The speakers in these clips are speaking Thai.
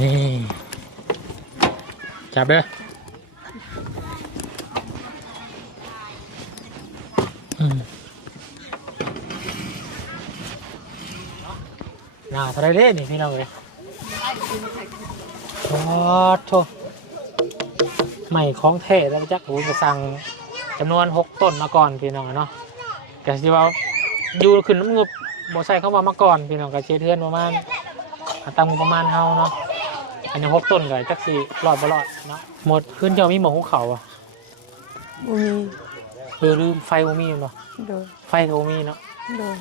นี่ จับเด้ออืมน่าเท่าไรเด้นี่พี่น้องเอ้ยโอ้โถใหม่ของเทศแล้วจักหูจะสั่งจำนวนหกต้นมาก่อนพี่น้องเนาะกะสิว่าอยู่ขึ้นน้ำงบบ่ใส่เข้ามามาก่อนพี่น้องกะเชเทือนประมาณตามงบประมาณเฮาเนาะ อันนี้หกต้นเลยจักสี่รอดบ่รอดเนาะหมดขึ้นเจ้ามีหมอหุงเขาวอะบ่มีเออลืมไฟบ่มีเนาะโดยไฟก็บ่มีเนาะโดย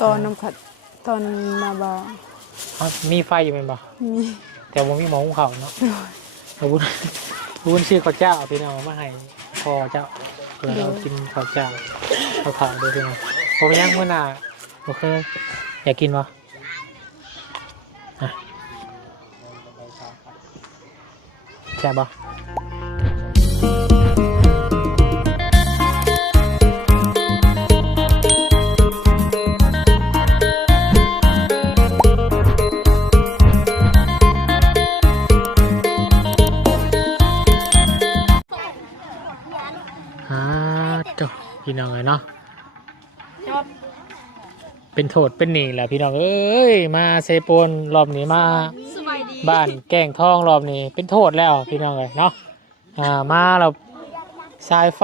ตอนน้ำขัดตอนมาบาอ้าวมีไฟอยู่เป็นบ่มีแต่บ่มีหมอหุงเขาวเนาะโดยเอาบุญบุญชื่อข้าวเจ้าพี่น้องมาให้พ่อเจ้าเพื่อเรากินข้าวเจ้าข้าวขาวด้วยพี่น้องผมยังเมื่อหน่าโอเคยอยากกินบ่อะแช่บบ่อ่าเจ้าพี่น้องเลยเนาะเป็นโทษเป็นหนี้แหละพี่น้องเอ้ย มาเซโปนรอบนี้มา บ้านแกล้งทองรอบนี้เป็นโทษแล้วพี่น้องเลยเนาะอ่ามาเราสายไฟ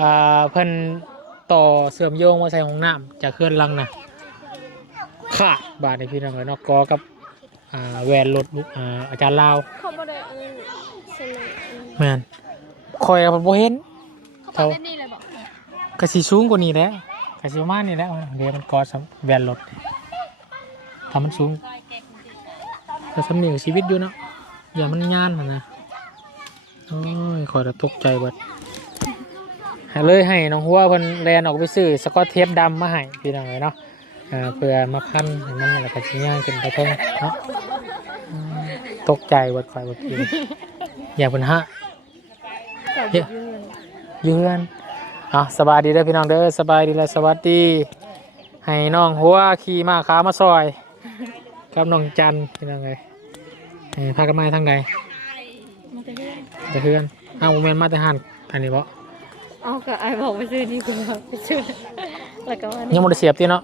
อ่าเพิ่นต่อเสื่อมโยงมาใส่ห้องน้ำจากเคลื่อนลังนะขาดบาดในพี่น้องเลยเนาะกอกับอ่าแหวนรถอ่าอาจารย์ลาวเขาบ่ได้เอิ้นใช่ไหมแม่นคอยกับบ่เห็น เขาบอกเล่นนี่เลยบอกกระสีสูงกว่านี้แหล้วกระสีประมาณนี้แหล้วเดี๋ยวมันกอดสำแวนรถทำมันสูงแต่สำเนียงชีวิตอยู่เนาะอย่ามันยานมันนะโอ้ยคอยจะตกใจเบิดให้เลยให้น้องหัวเพิ่นแลนออกไปซื้อสกอตเทปดำมาให้พี่น้องเลยเนาะอ่าเพื่อมาพันให้มันแล้วก็ชิ้ย่างขึ้นไปเพิ่งเนาะอืมตกใจเบิดคอยเบิดกินอย่าเป็นฮะกับเฮ้ยยืนยืนอะสบายดีเด้อพี่น้องเด้อสบายดีและสวัสดี ให้น้องหัวขี่มาขามาซอย กับน้องจันพี่น้องเลยเอ้ยพากันมาทางใดมันจะเล่นแต่เพื่อนอ้าวโมเมนต์มาแต่หันอันนี้บ่เอากับไอ้บอกไปซื้อนี่กูบอกไปซื้อแล้วก็ว่ายังไม่ได้เสียบที่เนาะ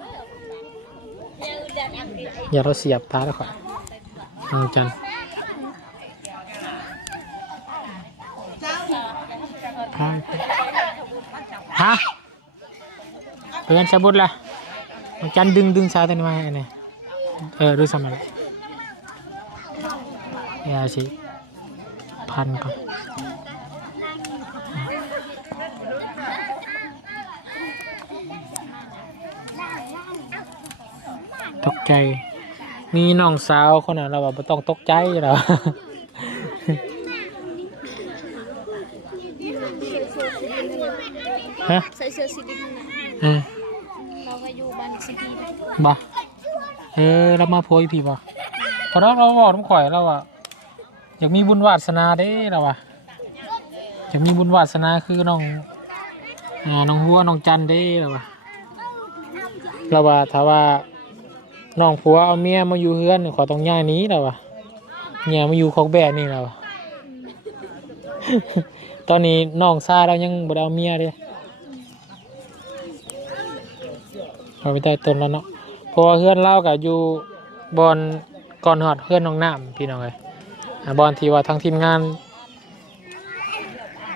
อย่าเราเสียบตาแล้วก่อนน้องจันพาฮะเพื่อนจะบุญละน้องจันดึงดึงสายตัวนี้มาให้อันนี้ เออดูสมัยอย่าสิพันก่อนตกใจ มีน้องสาวคนนั้นเราว่าบ่ต้องตกใจหรอฮะใส่เสื้อสีดำนะเออเราก็อยู่บ้านสิพีบ่ เออเรามาโพยพี่บ่เพราะเราเราบอกน้ำข่อยเราอะอยากมีบุญวาสนาเด้เราอะอยากมีบุญวาสนาคือน้องอ่าน้องหัวน้องจันเด้เราอะเราว่าถ้าว่าน้องผัวเอาเมียมาอยู่เฮือนนี่ขอต้องย้ายนี้เราอะเมียมาอยู่ของแบ่นี่เราอะตอนนี้น้องซาเรายังบ่ได้เอาเมียเด้เอาไปได้ตนแล้วเนาะ ราะว่าเพื่อนเล่ากับอยู่บอนก่อนหอดเพื่อนน้องน้ำพี่น้องเลยบอนที่ว่าทางทีมงาน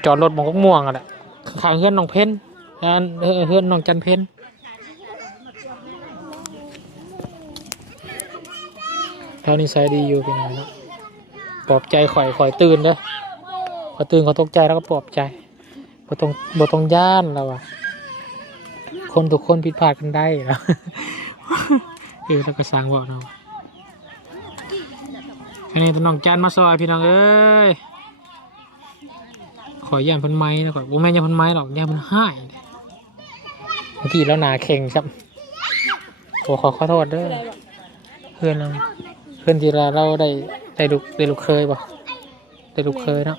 จอดรถมองกกม่วงอะแหละข้างเพื่อนน้องเพ้นเพื่อนน้องจันเพ้นเท่านี้ใส่ดีอยู่พี่น้องเนาะปลอบใจข่อยข่อยตื่นเด้อข่อตื่นเขาตกใจแล้วก็ปลอบใจบ่ต้องบ่ต้องย่านแล้วอะคนทุกคนผิดพลาดกันได้แล้ว เออแล้วก็สร้างบอกเราอันนี้ตัวน้องจันมาซอยพี่น้องเอ้ยขอย่านพันไม้นะก่อนว่าแม่นย่านพันไม้หรอกย่านพันห้ายเมื่อกี้แล้วหนาเข่งครับโอ้ขอขอโทษเด้อเพื่อนเราเพื่อนที่เราเราได้ได้ลูกได้ลูกเคยบ่ได้ลูกเคยเนาะ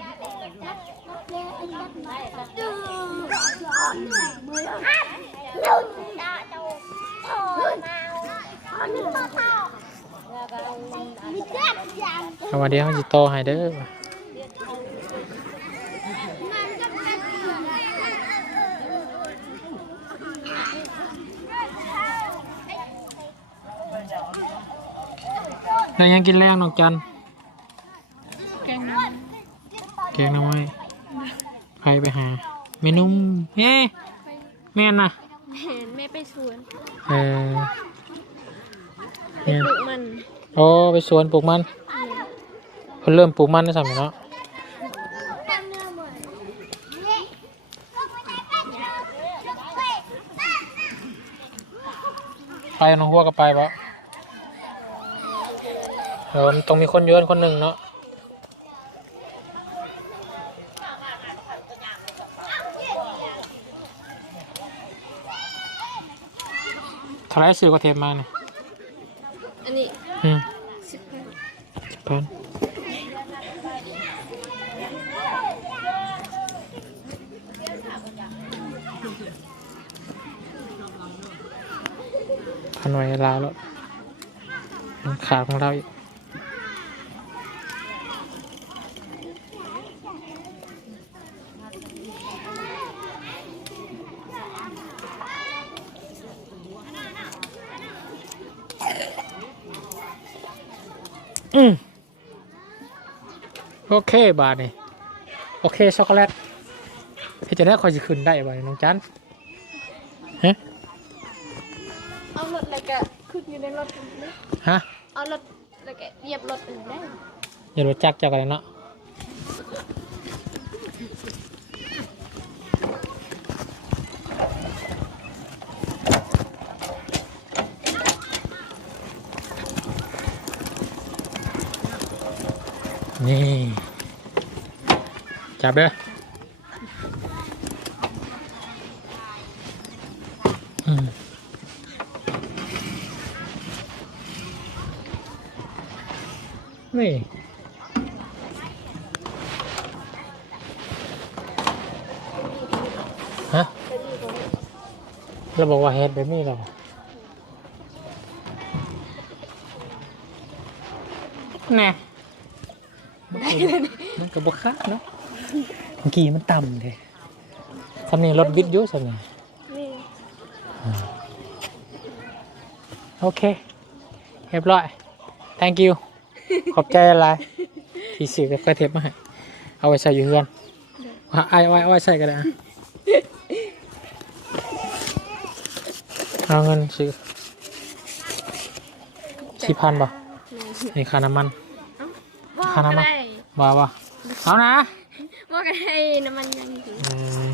เอามาเดี๋ยวมันจะโตให้เด้อแล้วยังกินแรงน้องจันแกงน้แกงหน้ำไม้ใครไปหาเมนุ่มเฮ้แม่นนะำเห็นแม่ไปสวน เออเนี่ยปลูกมัน โอ้ ไปสวนปลูกมัน เพิ่นเริ่มปลูกมันได้สมัยเนาะไปน้องหัวก็ไปปะเออมันต้องมีคนโยนคนหนึ่งเนาะทลายสื่อกระเทียมมาเนี่ยอันนี้อืมสิบพันสิบพัน พันไว้ลาวแล้วขาของเราอีกอืมโอเคบาทนี่โอเคช็อกโกแลตที่จะได้คอยจะขึ้นได้บาทน้องจันฮะ เอารถแล้วก็ขึ้นอยู่ในรถนะ ฮะ เอารถแล้วก็เหยียบรถอื่นได้ อย่ารู้จักเจ้ากันเนาะนี่ จับเด้อมนี่ ฮะเรา บอกว่าเฮ็ดแบบนี้เราแน่มันก็บกคักเนาะเมื่อกี้มันต่ำเลยสำเนียงรถวิทยุสำเนียงนี่โอเค เรียบร้อย thank you ขอบใจอะไร ที่ซื้อกาแฟเทปมาให้เอาไว้ใส่อยู่เพื่อนว่าไอ้ไว้ไว้ใส่ก็ได้อะ เอาเงินซื้อสี่พันป่ะนี่ค่าน้ำมันว่าคาก็น้ำมันได้ว่าป่ะเอานะว่าก็ได้น้ำมันยังอยู่อืม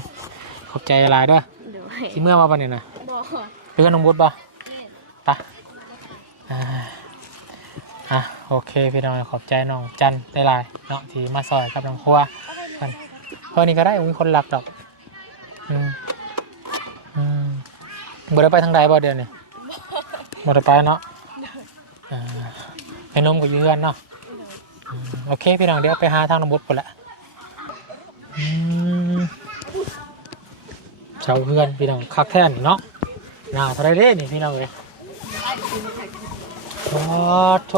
ขอบใจอะไรเด้อเดี๋ยวที่เมื่อมาป่ะเนี่ยนะบอกเพื่อนน้องบุญป่ะไปอ่าอะโอเคพี่น้องขอบใจน้องจันได้หลายเนาะที่มาซอยกับน้องครัวกันเพราะนี่ก็ได้มีคนหลักดอกอืมอืม บ่ได้ไปทางใดบ่เดือนนี่บ่ได้ไปเนาะอ่าไปนมกับอยือนเนาะโอเคพี่น้องเดี๋ยวไปหาทางน้องบุญก่อนละเช้าเพื่อนพี่น้องคักแท่นเนาะหน้าเท่าไรเด้นี่พี่น้องเลยโอ้โถ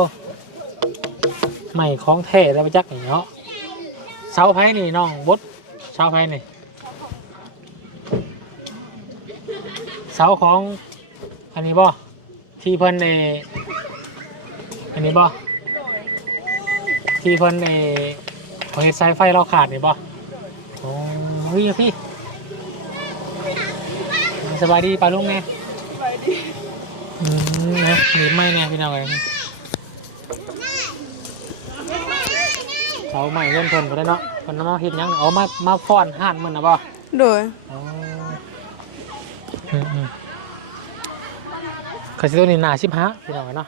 ใหม่ของแท้แล้วไปจักนี่เนาะเสาไผ่นี่น้องบดเสาไผ่นี่ เสาของอันนี้บ่ที่เพิ่นในอันนี้บ่ที่เพิ่นในของเฮ็ดสายไฟเราขาดนี่บ่โอ้ยพี่สบายดีป่าลุงไงอืมนะมีไหมเนี่ยพี่น้องเอ้ยเอาใหม่เล่นเพิ่นไปได้เนาะเพิ่นเอามาเฮ็ดหยังเอามามาฟ้อนห่านมันนะบ่โดยอ๋อ อืมอืมก็สิตัวนี้หนาสิบห้าพี่น้องเอ้ยเนาะ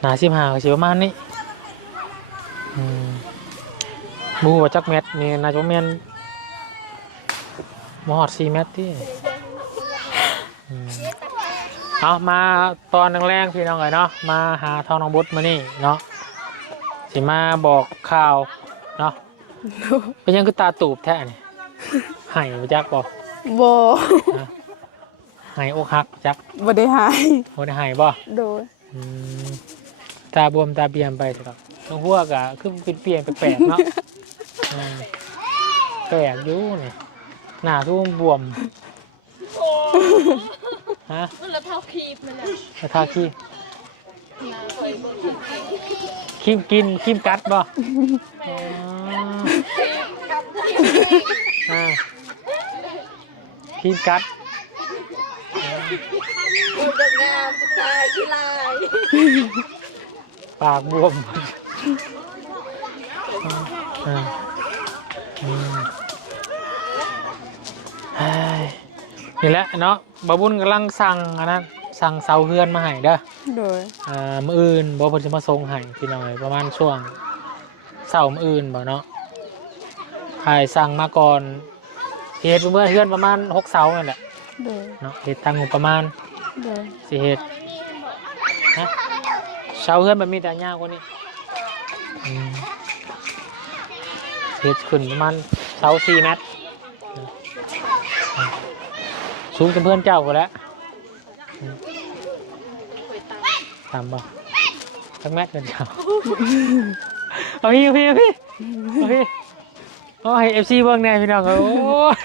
หนาสิบห้าก็สิประมาณนี้บูว่าจักเม็ดนี่นาจะแม่นบ่ฮอด4เม็ดที่เอามาตอนแรงๆพี่น้องเอ๋ยเนาะมาหาทองน้องบุตรมานี่เนาะสิมาบอกข่าวเนาะเป็นยังคือตาตูบแท้นี่ไห้ไปจักบอกบ่ ไห้อกหักจักบ่ได้หายโอ้ได้ไห้บ่โดยอืมตาบวมตาเบียมไปสิครับต้องหัวกะคือเปลี่ยนเปลี่ยนแปลกๆเนาะอืมแปลกอยู่นี่หน้าทุ่บวมฮะมันละเท่าคีบมันแหละราคาขี้คิมกินคิมกัดบ่อ๋อ อ่าคิมกัด อุดงามสุดท้ายที่ลายปากบวมอ่าอืมเฮ้ยนี่แหละเนาะบาบุญกำลังสั่งอันนั้นสั่งเสาเฮือนมาให้เด้อโดยอ่ามื้ออื่นบ่เพิ่นสิมาส่งให้พี่น้องเอ้ยประมาณช่วงเสาร์มื้ออื่นบ่เนาะใครสั่งมาก่อนเฮ็ดเมื่อเฮือนประมาณ6เสานั่นแหละ โดยเนาะเฮ็ดทางงบประมาณโดยสิเฮ็ดฮะเสาเฮือนมันมีแต่ยาวกว่านี้อืมเฮ็ดขึ้นประมาณเสา4เมตรสูงกับเพื่อนเจ้าก็แล้วอืมตามบ่สักแมตรเพื่อนเจ้าเอาพี่เอาพี่เอาพี่เอาพี่โอ้ยเอฟซีเบิ้งแน่พี่น้องเอ้ยโอ้ย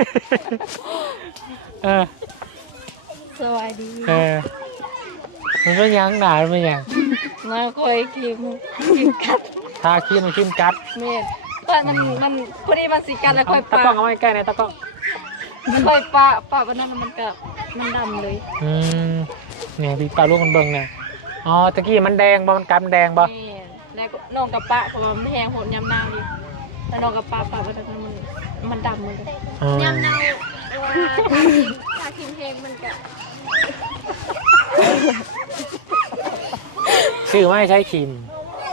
เออ สวัสดีเออมันเป็นหยังหนามันเป็นหยังมาคอยคีบคีบกัดทาครีมมันครีมกัดเม็ดตอนมันมันพอดีมันสีกันแล้วเอาค่อยตะปะกล้องเอาไว้ใกล้หน่อยตะกล้องค่อยปะปะวันนั้นมันก็มันดำเลยอืมเนี่ยพี่ปลาลูกมันเบิ่งเนี่ยอ๋อตะกี้มันแดงบ่มันกัดมันแดงบ่แม่แล้วก็น้องกับปะเพราะว่ามันแห้งโหดยำนางดิแล้วน้องกับปะปะวันนั้นมันมันดำเหมือนกันอ๋อ ยำนางถ้าคิมแห้งมันก็ ชื่อไม่ใช้ครีม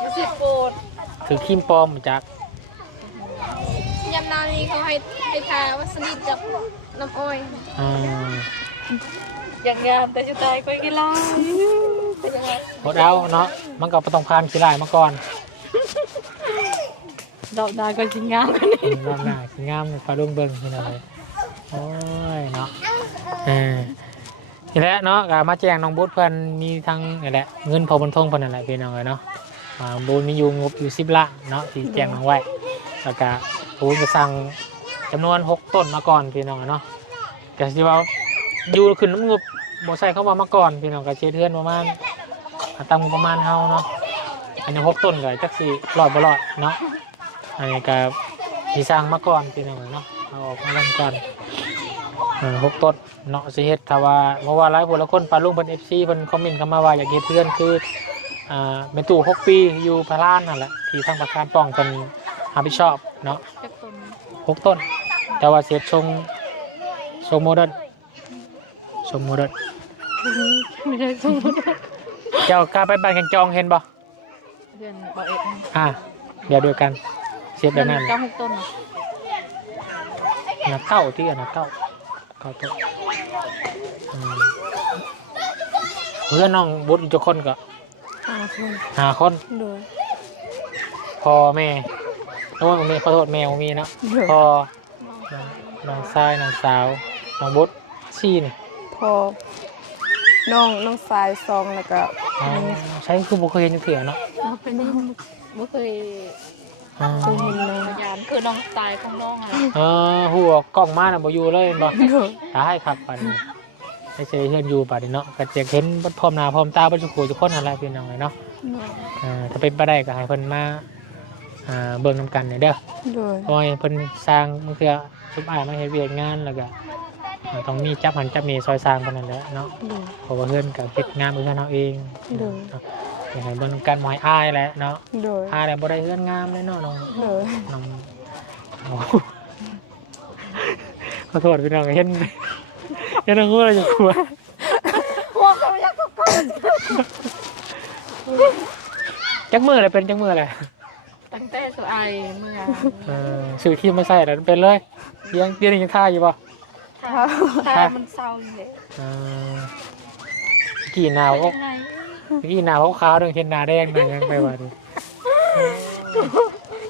รู้สึกโกรธถือครีมปลอมมาจากยำนางนี้เขาให้ให้ทาวัสลินกับน้ำอ้อยอ่าอย่างงามแต่จะตายก็กินเหล้าเป็นยังไงหมดเอาเนาะมันก็บ่ต้องผ่านขี้ลายมาก่อนดอกดาก็กินงามกันนี่อืมรอบหน้าสิงามปลาลูกเบิ่งพี่น้องเลยโอ้ยเนาะเออ นี่แหละเนาะก็มาแจ้งน้องบุ๊เพิ่นมีทางนี่แหละเงินพอบนทงเพิ่นนั่นแหละพี่น้องเลยเนาะอ่าบูนมีอยู่งบอยู่10ล้านเนาะที่แจ้งน้องไว้แล้วก็บูนก็สั่งจำนวนหกต้นมาก่อนพี่น้องเนาะก็สิว่าอยู่ขึ้นน้ำงบบ่ใส่เข้ามามาก่อนพี่น้องก็เช็ดเทือนประมาณอ่าตามงบประมาณเฮาเนาะอันนี้หกต้นก็จักสิรอดบ่รอดเนาะอันนี้ก็มีสร้างมาก่อนพี่น้องเนาะเอาออกมาเริ่มก่อน หกต้นเนาะสิเฮ็ดถ้าว่าเพราะว่าหลายคนละคนปลาลุงเพิ่น FC เพิ่นคอมเมนต์เข้ามาว่าอยากเฮ็ดเพื่อนคืออ่าเป็นตู้หกปีอยู่พารานนั่นแหละที่ทางประการป้องเพิ่นรับผิดชอบเนาะจักตนหกต้น แต่ว่าเสียชงชงโมเดิร์นชงโมเดิร์นไม่ใช่สมมติเจ้ากล้าไปบ้านกันจองเห็นบ่เดือนบอกเอ็ดอ่าเดี๋ยวเดียวกันเสียบแบบนั้นเก้าหกต้นนะนะเก้าที่อันนะเก้า เก้าต้นอืมเพื่อนน้องบุตรอีกเจ้าคนก็อาคนหาคนโดย พ่อแม่โอ้ยแม่ขอโทษแมวมีเนาะโดยพ่อน้องน้องชายน้องสาวน้องบุตรชี้นี่พอน้องน้องสายซองแล้วก็อ๋อใช้คือบุเคยเห็นจังเถื่อเนาะ บ่เคยได้บ่เคย อ๋อเคยเห็นน้องพยายามคือน้องตายของน้องอะเออหัวกล้องมาน่ะบ่อยู่เลยเห็นบ่โดยตายครับปัดนี้ไม่ใช่เฮือนอยู่ปัดนี้เนาะก็จะเห็นพร้อมหน้าพร้อมตาบ่จุกูจุกคนนั่นแหละพี่น้องเลยเนาะอ่าถ้าเป็นไปได้ก็ให้เพิ่นมาอ่าเบิ่งนํกันเนี่ยเด้อโดยเพราะว่าเพิ่นสร้างมันคือชุบอ้ายมาเฮ็ดเวียกงานแล้วก็อ่าต้องมีจับหันจับมีซอยสร้างเพิ่นนั่นแหละเนาะโดยเพราะว่าเฮือนก็เฮ็ดงานเพื่อนเฮาเองโดยเนาะ อยากให้เบิ่งนำกันบ่ให้อายแหละเนาะโดยอายแล้วบ่ได้เฮือนงามเลยเนาะน้องโดยน้องโอ้โหขอโทษพี่น้องเห็นเห็นน้องงูอะไรอยู่ครัวหัวเขาอยากก็ก็จักมืออะไรเป็นจักมืออะไรตั้งแต่ตัวไอเมื่อเออสื่อที่มาใส่แล้วเป็นเลยเลี้ยังเลี้ยงยังท่าอยู่ป่ะถ้ามันเศร้าอยู่เลยเออกี่หนาวเป็นยังไงกี่หนาวขาวๆดึงเห็นหนาแดงหน่อยยังไปว่าดิ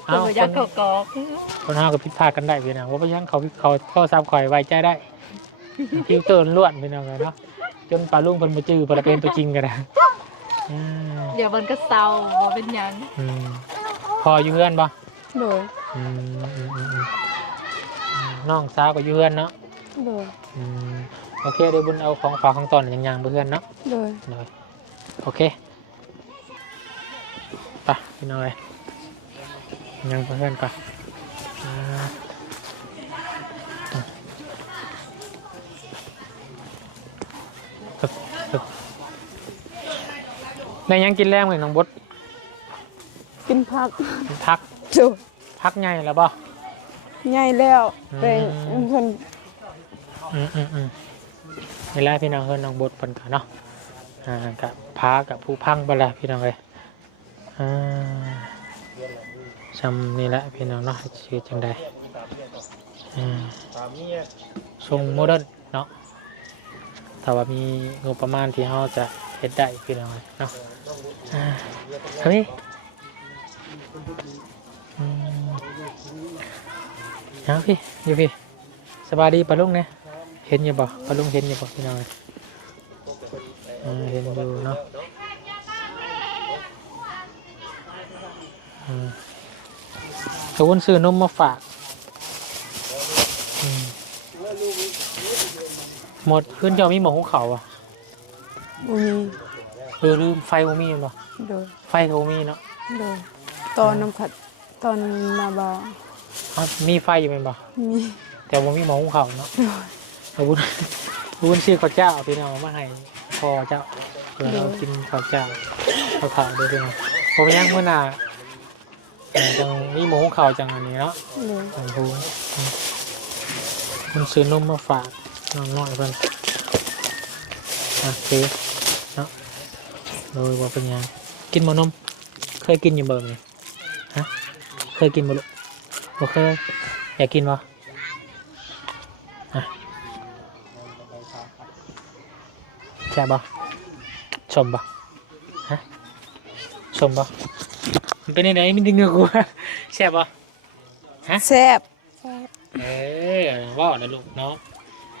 ตัเอาวคยักนษ์กอกคนห้ากับพิดพลาดกันได้พี่น้องว่าไปยังเขาเขาเขาซ้ำข่อยไว้ใจได้ฟิลเตอร์ล้วนพี่น้องเลยเนาะจนปลาลุงเพิ่นมาจื้อเพิ่นเป็นตัวจริงกันนะอืมเดี๋ยวมันก็เศร้าบ่เป็นหยังอืมพออยู่เพื่อนปะโดยอืมอืมอืมอืมอืมน้องสาวก็อยู่เพื่อนเนาะโดยอืมโอเคเดี๋ยวบุญเอาของฝากของตอนอย่างๆไปเพื่อนเนาะโดยหน่อย โอเคไปพี่น้อยยังไปเพื่อนก่อนอ่าตึกตึกในยังกินแรงเลยน้องบดกินผักพักโดยพักไงแล้วป่ะใหญ่แล้วอืมเป็นเพิ่นอืมอืมอืมนี่แหละพี่น้องเพื่อนน้องบดเพิ่นกันเนาะอ่ากับ พากับผู้พังไปละพี่น้องเลยอ่าจำนี่แหละพี่น้องเนาะชื่อจังใดอ่าทรงโมเดิร์นเนาะถ้าว่ามีงบประมาณที่เราจะเฮ็ดได้พี่น้องเนาะอ่าเฮ้ยอืมเอาพี่อยู่พี่สบายดีปะลุงเนี่ยเห็นอยู่บ่ปะลุงเห็นอยู่บ่พี่น้องเออ เห็นอยู่เนาะอืมตะวันซื้อนมมาฝากอืมหมดขึ้นเจ้ามีหมอหุงเขาวอะบ่มีเออลืมไฟบ่มีบ่โดยไฟก็บ่มีเนาะโดยตอนน้ำขัดตอนนาบาวอ้าวมีไฟอยู่แม่นบ่มีแต่บ่มีหมอหุงเขาวเนาะโดยตะวันตะวันซื้อข้าวเจ้าพี่น้องมาให้ พ่อเจ้าเพื่อเรากินข้าวเจ้าเขาถ่ายด้วยพี่น้องผมยังเมื่อหน่าเอ่อจังมีหมูหุงข้าวจังอันนี้เนาะโดยจังหูมันซื้อนมมาฝากน้องน้อยเพิ่นอะโอเคเนาะโดยว่าเป็นหยังกินบ่นม เคยกินอยู่เบิ่งนี่ฮะ เคยกินบ่ลูกบ่เคยอยากกินบ่อะ แช่บบ่ชมบ่ฮะชมบ่มันเป็นยังไงมันดึงเงือกกูแช่บบ่แซ่บเอ้ยว่าแล้วลูกเนาะ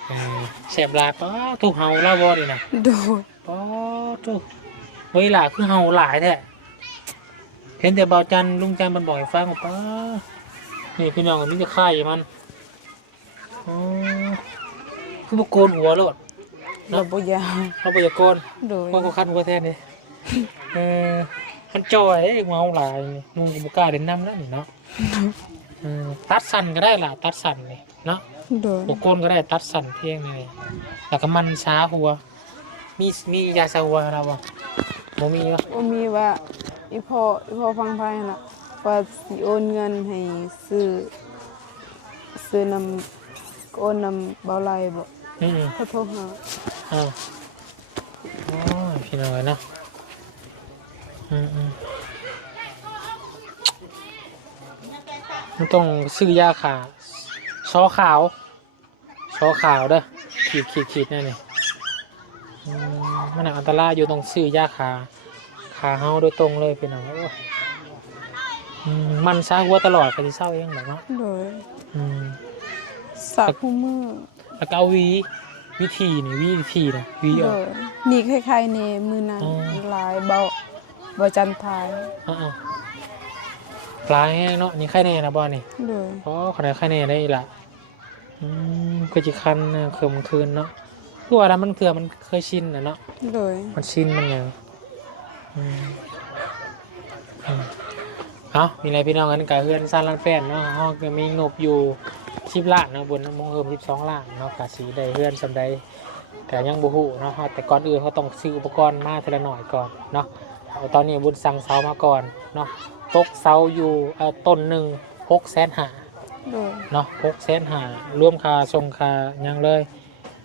เออแสบหลายป้าทุกเฮาเล่าบ่ดีนะโดยป้าทุกเวลาคือเฮาหลายแท้เห็นแต่เบาจันลุงจันมันบอกให้ฟังว่าป้านี่พี่น้องนี่จะค่ายมันอ๋อคือบ่โกนหัวโลด เราบ่ยาวเขาบ่อยากโกนโดยพวกเขาคันหัวแทนนี่เออมันจอยเอ้ยเมาหลายนี่นุ่งก็บ่กล้าเด่นน้ำแล้วนี่เนาะเออตัดสั้นก็ได้ล่ะตัดสั้นนี่เนาะโดยบกโกนก็ได้ตัดสั่นเพียงเลยแล้วก็มันช้าหัว มีมียาชาหัวเราบ่โมมีวะว่ามีว่าอีพ่ออีพ่อฟังไพ่น่ะว่าสิโอนเงินให้ซื้อซื้อนำโอนนำเบาไหลบ่อืมเขาโทรหา อ้าวโอ้ยพี่น้อยเนาะอืมอืมมันต้องซื้อยาขาซอขาวซอขาวเด้อขีดขีดขีดนั่นนี่อืมมันอันตรายอยู่ตรงซื้อยาขาขาเฮาโดยตรงเลยพี่น้องโอ้ยอืมมันซาหัวตลอดก็สิเศร้าเองแหละเนาะโดยอืมสักคู่มือ แล้วก็เอาวี วิธีนี่วิธีนะวีโดออกยนี่คล้ายๆในมือนั้นอ๋อ หลายเบาเบาจันทายอ่าปลาแห้งเนาะนี่ไข่แน่นะบอนี่โดยอ๋อขนาดไข่แน่ได้อีกละอืมก็จะคันนะเคืมคืนเนาะคือว่าแล้วมันเถื่อมันเคยชินนะเนาะ โดยมันชินมันอย่างอืมอืมเอามีอะไรพี่น้องกันกับเพื่อนซานลันแฟนเนาะห้องก็มีงบอยู่ สิบล้านเนาะบนมงเฮิมสิบสองล้านเนาะกะสีได้เพื่อนสำใดกะยังบูฮูเนาะแต่ก่อนอื่นเขาต้องซื้ออุปกรณ์มาทีละหน่อยก่อนเนาะเอาตอนนี้บุญสั่งเสามาก่อนเนาะตกเสาอยู่เอ่อต้นหนึ่งหกแสนหาโดยเนาะหกแสนหารวมค่าทรงค่าหยังเลย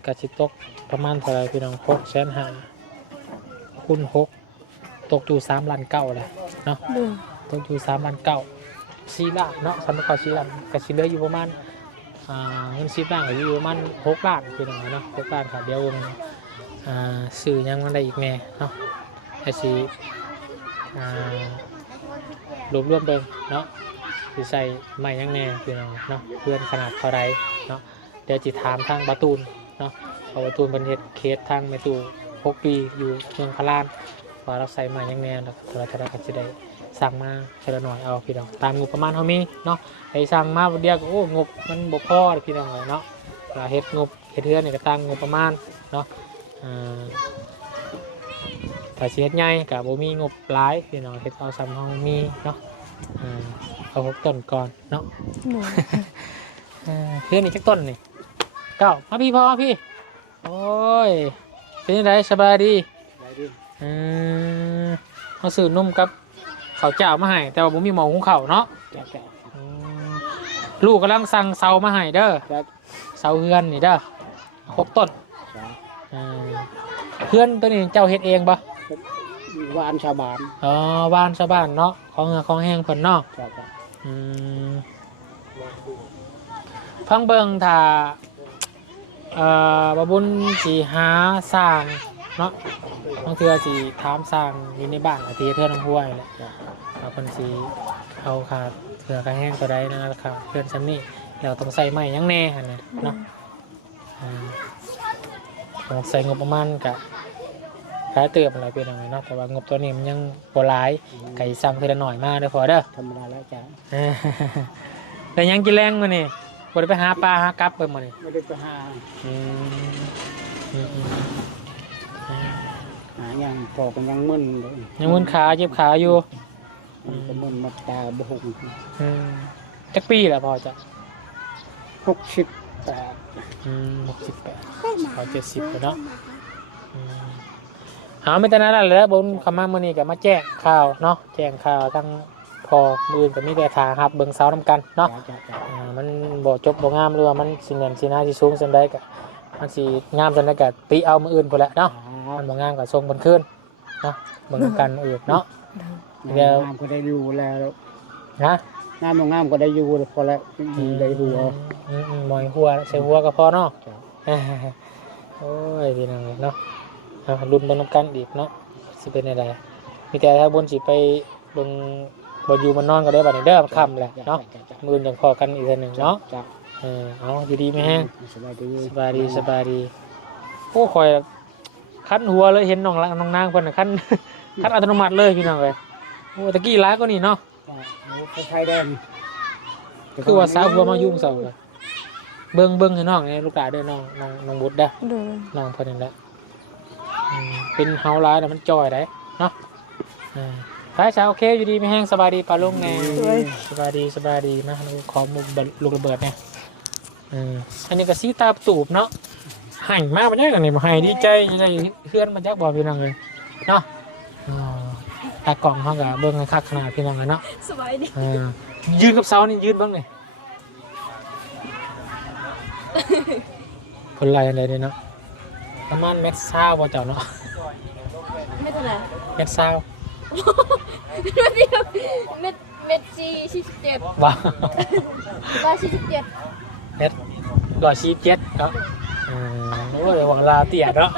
กะสิตกประมาณเท่าไหรพี่น้องหกแสนหาคูณหกตกอยู่สามล้านเก้าเลยเนาะโดยตกอยู่สามล้านเก้าสี่ล้านเนาะสำหรับสี่ล้านกะสิเหลืออยู่ประมาณอ่า เงินสิบล้านก็อยู่ประมาณหกล้านพี่น้องเนาะหกล้านค่ะเดี๋ยวอ่าซื้อยังมันได้อีกแม่เนาะแต่สิอ่ารวบรวมเบิ่งเนาะสิใส่ไม้ยังแน่พี่น้องเนาะเพื่อนขนาดเท่าไรเนาะเดี๋ยวจิถามทางบาตูนเนาะเอาบาตูนเป็นเฮ็ดเคสทางเมตูหกปีอยู่เมืองพารานอเราใส่มายังแน่แล้วเราจะได้ก็จะได้ สั่งมาเท่าละหน่อยเอาพี่น้องตามงบประมาณเท่ามีเนาะไอ้สั่งมาวันเดียวก็โอ้งบมันบ่พอเลยพี่น้องเลยเนาะเราเฮ็ดงบเฮ็ดเทือนนี่ก็ตามงบประมาณเนาะอ่าถ้าสิเฮ็ดใหญ่ก็บ่มีงบหลายพี่น้องเฮ็ดเอาซ้ำเฮามีเนาะอ่าเอาหกต้นก่อนเนาะโดยเออเพื่อนอีกจักต้นนี่เก้ามาพี่พ่อมาพี่โอ้ยเป็นยังไงสบายดีได้ดิเออเขาสื่อนุ่มกับ ข้าวเจ้ามาให้แต่ว่าผมมีหมอหุงข้าวเนาะจ้าจ้าอืมลูกกำลังสั่งเสามาให้เด้อจ้าเสาเฮือนนี่เด้อหกต้นจ้าเออเพื่อนตัวนี้เจ้าเฮ็ดเองปะวานชาวบ้านอ๋อบ้านชาวบ้านเนาะของเงือของแห้งเพิ่นเนาะ จ้าจ้าอืมฟังเบิงถ้าเอ่อบาบุญสีหาสร้าง เนาะบางเทื่อสีถามสร้างอยู่ในบ้านอาทิเทื่อน้ำห้วยแหละเอาคนสีเอาขาดเถื่อกระแห้งตัวใดนะราคาเพื่อนซ้ำนี่เราต้องใส่ไม้หยังแน่หั่นนะเนาะอ่าต้องใส่งบประมาณกะคล้ายเติมอะไรเป็นอะไรเนาะแต่ว่างบตัวนี้มันยังโบหลายไก่สั่งเพื่อหน่อยมากเด้อพอเด้อธรรมดาแล้วจ้าเออแต่ยังกินแรงมานี่บ่ได้ไปหาปลาหากับเบิ่มานี่ไม่ได้ไปหา อืมอืมอืมอืม หา ยังพอกันยังมึนเลยยังมึนขาเจ็บขาอยู่มันก็มึนมาตาบหงอืมจักปีแหละพอจะหกสิบแปดอืมหกสิบแปดพอเจ็ดสิบแล้วเนาะอืมหาไม่แต่นั้นแหละบนคำมามื่อนี้ก็มาแจ้งข่าวเนาะแจ้งข่าวทั้งพอมืออนก็มีแต่ทางครับเบิ่งเสาน้ำกันเนาะจ้าจ้าจ้าอ่ามันบ่จบบ่งามหรือว่ามันสิเงินสินาสิสูงสันใดก็มันสิงามสันใดก็ติเอามืออื่นพุ่นแหละเนาะ มันบ่งามก็ส่งบนคืนเนาะเบิ่งกันมื้ออื่นเนาะเดี๋ยว งามก็ได้อยู่แล้วนะงามบ่งามก็ได้อยู่พอแล้วอยู่ได้อยู่เอาอืมอืมหมอยหัวใส่หัวก็พอเนาะจ้ะโอ้ยพี่น้องเนาะเอาลุ้นเบิ่งนํกันอีกเนาะสิเป็นจังไดมีแต่ถ้าบนสิไปเบิ่งบ่อยู่มันนอนก็ได้บัดนี้เด้อมันค่ำแหละเนาะจ้จ้มื้ออื่นจังพอกันอีกเทื่อหนึงเนาะจ้าเออเอาอยู่ดีไม่แห้งสบายดีสบายดีสบายดีโอ้คอย คันหัวเลยเห็นน้องละน้องนางคนน่ะคันคันอัตโนมัติเลยพี่น้องเลยโอ้ตะกี้ร้ายก็นี่เนาะจ้าโอ้ไทยแดงคือว่าสาวหัวมายุ่งเสาเลยเบิ้งเบิ้งให้น้องเนี่ยลูกหลานเด้อน้องน้องน้องบุตรเด้อโดยน้องเพิ่นนั่นแหละอืมเป็นเฮาร้ายแต่มันจอยได้เนาะอ่าไปสาวโอเคอยู่ดีไม่แห้งสบายดีปลาลุงแน่สบายดีสบายดีนะขอมุกลูกระเบิดเนี่ยอืมอันนี้ก็สีตาตูบเนาะ ใหายมากไปได้กันนี่มาใหายดีใจใจเพื่อนมาจากบอกพี่น้องเลยเนาะอ่าตากล่องเขากับเบิ้งให้คักขนาดพี่น้องเลยเนาะสบายดีอ่ายืนกับเสานี่ยืนเบ้างเลยคนไรอะไรเนี่ยเนาะประมาณเม็ดซาวบ่เจ้าเนาะไม่เท่าไหร่เม็ดซาวเม็ดเม็ดสี่สิบเจ็ดว้าร้อยสี่สิบเจ็ดเม็ดร้อยชีเจ็ดเนาะ อืมโอ้ยหวังลาเตี่ยเนาะ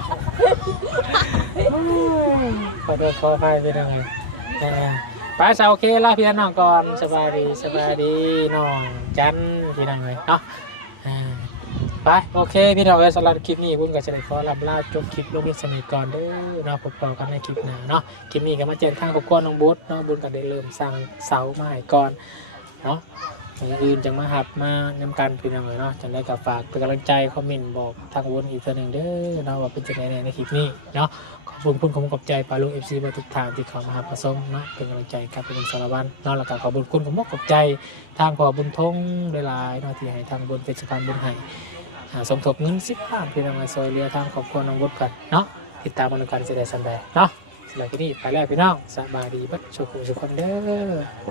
ขอโทษขออภัยพี่น้องเลยเออไปสาวโอเคลาพี่น้องก่อนสบายดีสบายดีน้องจันพี่น้องเลยเนาะอ่าไปโอเคพี่น้องเลยสำหรับคลิปนี้พุ่นก็จะได้ขอลำลาจบคลิปลงเพียงสนิทก่อนเด้อเนาะพบกันในคลิปหน้าเนาะคลิปนี้ก็มาเจอข้างครอบครัวน้องบุ๊น้องบุญก็ได้เริ่มสั่งเสาให้ก่อนเนาะ อย่างอื่นจังมาหับมานำกันพี่น้องเลยเนาะจังได้กับฝากเป็นกำลังใจคอมเมนต์บอกทางวนอีกตัวหนึ่งเด้อเนาะว่าเป็นจังไดในคลิปนี้เนาะขอบคุณคุณผมขอบใจปาลุงเอฟซีมาทุกทางที่เข้ามาหาประสมเนาะเป็นกำลังใจครับเป็นสารวัตรเนอกแล้วก็ขอบคุณคุณผมขอบใจ ทางพอบุญทงเวลายๆเนาะที่ให้ทางบุญเป็นสะพานบุญให้อ่สมทบเงินสิบล้านพี่น้องมาซอยเรือทางครอบครัวน้องบุญกันเนาะติดตามมันกันจะได้สันใดเนาะสำหรับที่นี่ไปแล้วพี่น้องสบายดีบัดโชคดีทุกคนเด้อ